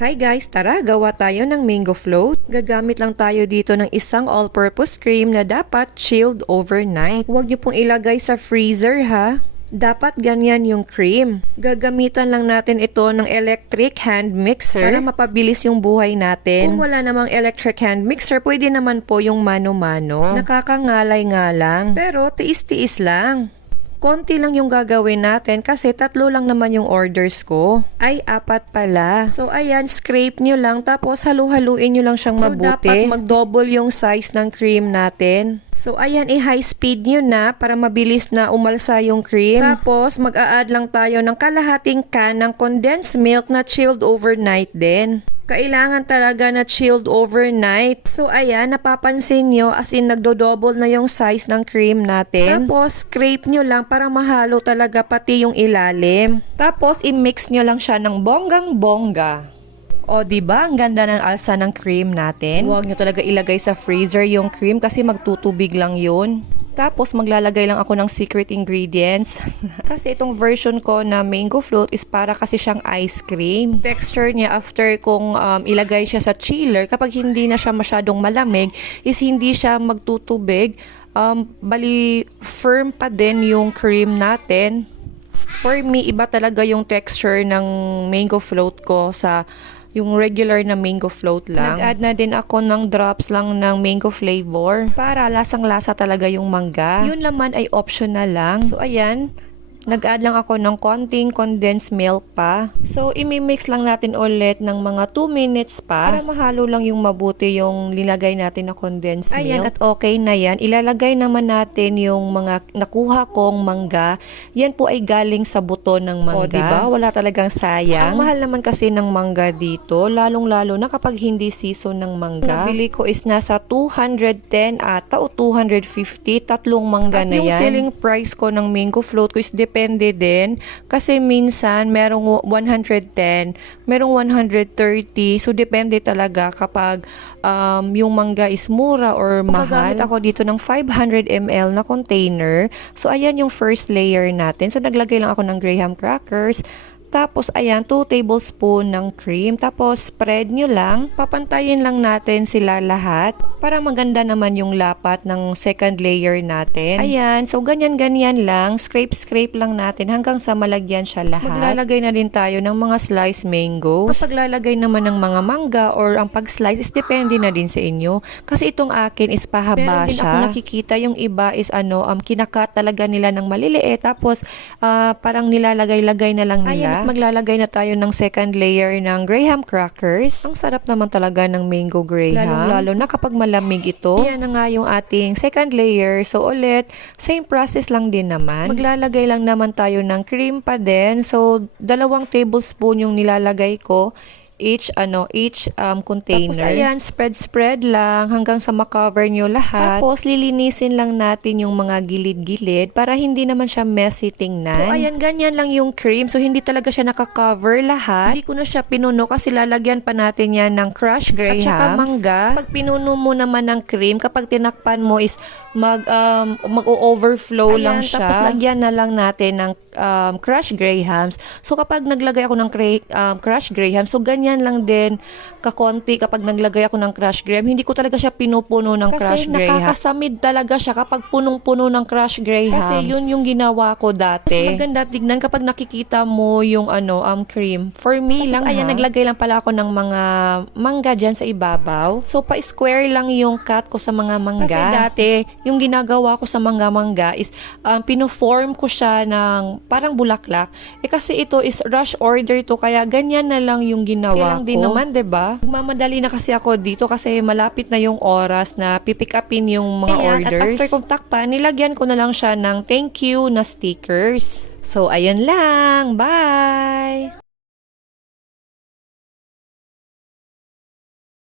Hi guys, tara gawa tayo ng mango float. Gagamit lang tayo dito ng isang all-purpose cream na dapat chilled overnight. Huwag niyo pong ilagay sa freezer ha. Dapat ganyan yung cream. Gagamitan lang natin ito ng electric hand mixer para mapabilis yung buhay natin. Kung wala namang electric hand mixer, pwede naman po yung mano-mano. Nakakangalay nga lang, pero tiis-tiis lang. Konti lang yung gagawin natin kasi 3 lang naman yung orders ko. Ay, 4 pala. So, ayan, scrape nyo lang tapos halu-haluin nyo lang siyang mabuti. So, dapat mag-double yung size ng cream natin. So, ayan, i-high speed nyo na para mabilis na umalsa yung cream. Tapos, mag-a-add lang tayo ng kalahating can ng condensed milk na chilled overnight din. Kailangan talaga na chilled overnight. So, ayan, napapansin nyo as in nagdo-double na yung size ng cream natin. Tapos, scrape nyo lang para mahalo talaga pati yung ilalim. Tapos, i-mix nyo lang siya ng bonggang-bongga. O, diba? Ang ganda ng alsa ng cream natin. Huwag nyo talaga ilagay sa freezer yung cream kasi magtutubig lang yun. Tapos, maglalagay lang ako ng secret ingredients. Kasi itong version ko na mango float is para kasi siyang ice cream. Texture niya after kung ilagay siya sa chiller, kapag hindi na siya masyadong malamig, is hindi siya magtutubig. Bali, firm pa din yung cream natin. For me, iba talaga yung texture ng mango float ko sa yung regular na mango float lang. Nag-add na din ako ng drops lang ng mango flavor para lasang-lasa talaga yung mangga. Yun naman ay optional lang. So, ayan. Nag-add lang ako ng konting condensed milk pa. So, imimix lang natin ulit ng mga 2 minutes pa para mahalo lang yung mabuti yung linagay natin na condensed milk. Ayan, at okay na yan. Ilalagay naman natin yung mga nakuha kong mangga. Yan po ay galing sa buto ng mangga. O, diba? Wala talagang sayang. Ang mahal naman kasi ng mangga dito, lalong-lalo na kapag hindi season ng mangga. Nabili ko is nasa 210 ata o 250. 3 mangga at na yan. Yung selling price ko ng mango float ko is depende din kasi minsan merong 110, merong 130. So depende talaga kapag yung mangga is mura or mahal. Magagamit ako dito ng 500 ml na container. So ayan yung first layer natin. So naglagay lang ako ng graham crackers. Tapos, ayan, 2 tablespoon ng cream. Tapos, spread nyo lang. Papantayin lang natin sila lahat para maganda naman yung lapat ng second layer natin. Ayan, so ganyan-ganyan lang. Scrape-scrape lang natin hanggang sa malagyan siya lahat. Maglalagay na din tayo ng mga sliced mangoes. Kapag lalagay naman ng mga mangga or ang pag-slice is depende na din sa inyo. Kasi itong akin is pahaba siya. Pero din ako nakikita yung iba is kinakat talaga nila ng maliliit. Tapos, parang nilalagay-lagay na lang nila. Ayan, maglalagay na tayo ng second layer ng graham crackers. Ang sarap naman talaga ng mango graham. Lalo na kapag malamig ito. Yan na nga yung ating second layer. So ulit, same process lang din naman. Maglalagay lang naman tayo ng cream pa din. So 2 tablespoon yung nilalagay ko each container. Tapos ayan, spread lang hanggang sa makover nyo lahat. Tapos lilinisin lang natin yung mga gilid-gilid para hindi naman siya messy tingnan. So ayan, ganyan lang yung cream. So hindi talaga siya nakakover lahat. Hindi ko na siya pinuno kasi lalagyan pa natin yan ng crushed grahams. At saka mangga. Pag pinuno mo naman ng cream, kapag tinakpan mo is mag-overflow lang siya. Tapos lagyan na lang natin ng crushed grahams. So kapag naglagay ako ng crushed grahams, so ganyan lang din kakonti kapag naglagay ako ng crushed graham. Hindi ko talaga siya pinupuno ng crushed graham. Kasi nakakasamid talaga siya kapag punong-puno ng crushed grahams. Kasi yun yung ginawa ko dati. Mas maganda tignan kapag nakikita mo yung cream. For me lang ayan, naglagay lang pala ako ng mga mangga dyan sa ibabaw. So pa-square lang yung cut ko sa mga mangga. Kasi dati, yung ginagawa ko sa mangga is pino-form ko siya ng parang bulaklak. Kasi ito is rush order to, kaya ganyan na lang yung ginawa lang din naman, 'di ba? Magmamadali na kasi ako dito kasi malapit na yung oras na pipick upin yung mga orders. At after kong takpan, nilagyan ko na lang siya ng thank you na stickers. So, ayun lang. Bye!